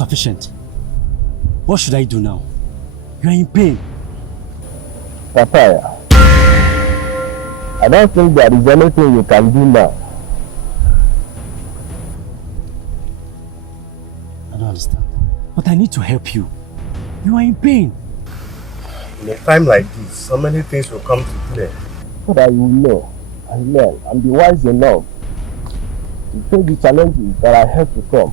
sufficient. What should I do now? You are in pain. Papaya, I don't think there is anything you can do now. I don't understand. But I need to help you. You are in pain. In a time like this, so many things will come to play. So that you know and learn and be wise enough to take the challenges that are have to come.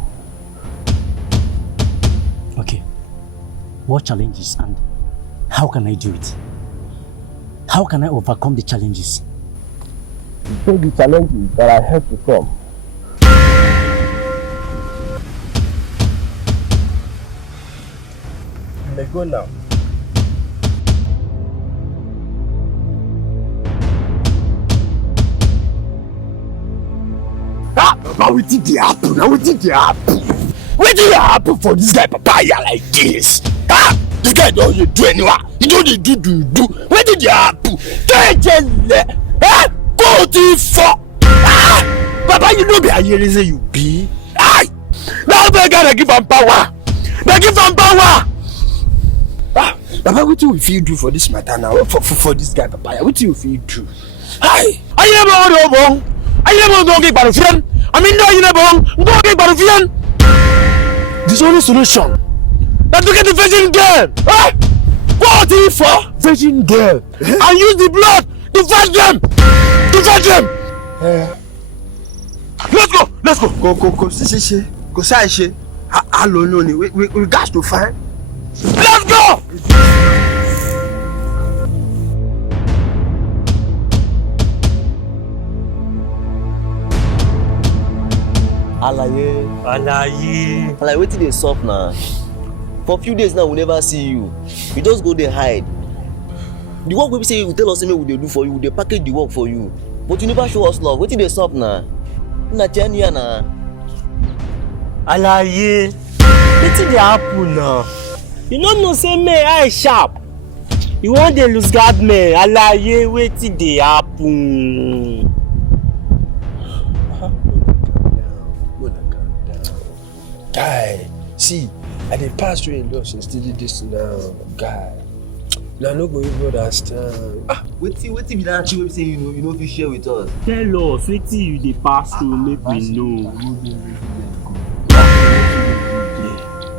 Okay. What challenges and how can I do it? How can I overcome the challenges? To take the challenges that are have to come. You may go now. Now we did the apple. What did the apple for this guy papaya like this? This guy don't do anyone. He don't do. Where did the apple? Go to for. Papa, you know be a year is you be. Now they gotta give him power. They give him power. Papa, what do you feel do for this matter now? For this guy papaya, what do you feel do? I never know. I never know get by friend. I mean, no, you never go get by friend. This only solution. That to get the virgin girl. What if for virgin girl? And use the blood to fight them. Let's go. Go. See. Go say. Hello, no. We got to find. Let's go. Alaye, wetin dey sup na? For few days now we never see you. We just go there hide. The work wey be say you tell us say make we dey do for you, we dey package the work for you. But you never show us love. Wetin dey sup na? Na Chania na. Alaye, wetin dey happen na? You no know say me eye sharp. You wan dey lose guard me. Alaye, wetin dey happen? Guy, see, I dey pass through a lot since this now, guy. Now no go even understand. Wetin be that thing wey say you no fit share with us? Tell us wetin you dey pass through make we know.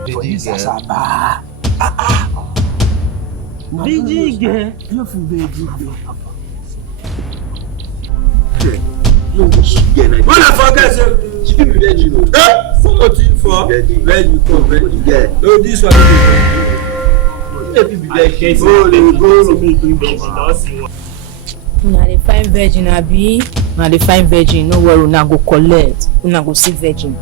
Virgin girl. Virgin girl. Beautiful virgin girl. When I forget, she be virgin. What for? Where you come? No, this one. Una dey find virgin abi? Una dey find virgin, no worry, una go collect. Una go see virgin.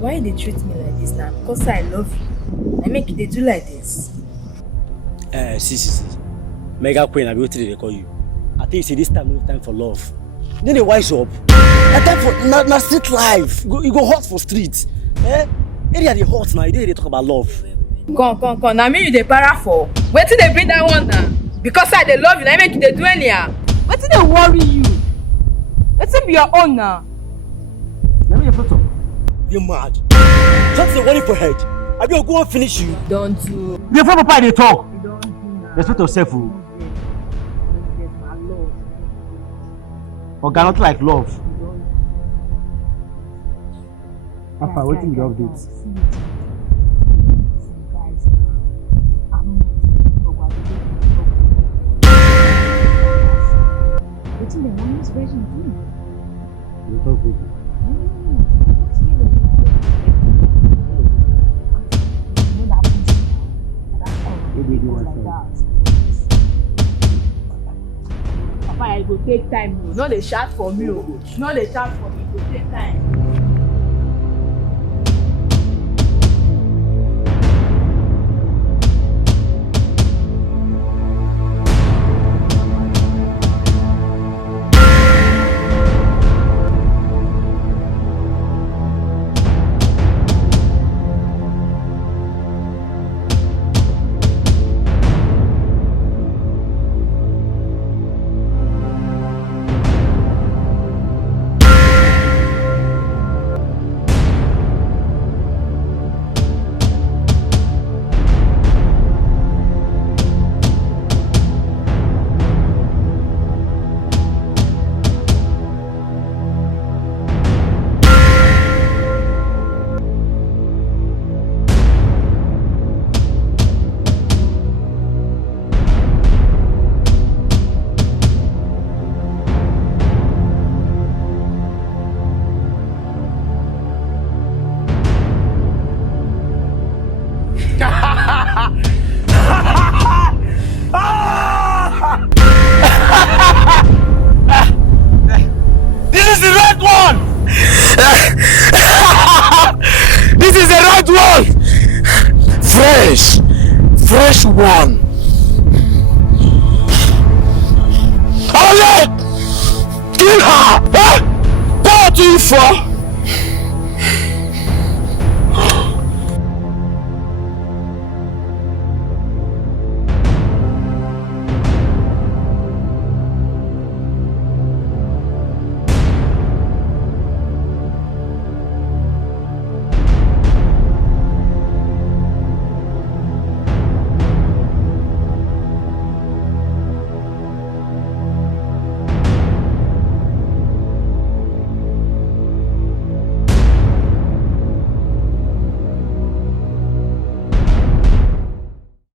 Why you dey treat me like this now? Because I love you. I make you dey do like this. See. Mega Queen, I be waiting they call you. I think see this time no time for love. Then they wise up. That time for na street life. You go hot for streets. Area they hot now. They talk about love. Come. Now me you dey para for. Wetin dey bring that one now? Because I dey love you, na make you dey do anyhow. Wetin dey worry you? Wetin be your own now? Let me your photo. You mad? Just the worry for head. I be go and finish you. Don't do. You for papa they talk. Don't do now. Respect yourself. Or not like love. Papa, waiting the updates. Wetin the one version do? You talk big. Papa, I go take time. No dey shout for me. No dey shout for me. Go take time. kill her. Eh? 34.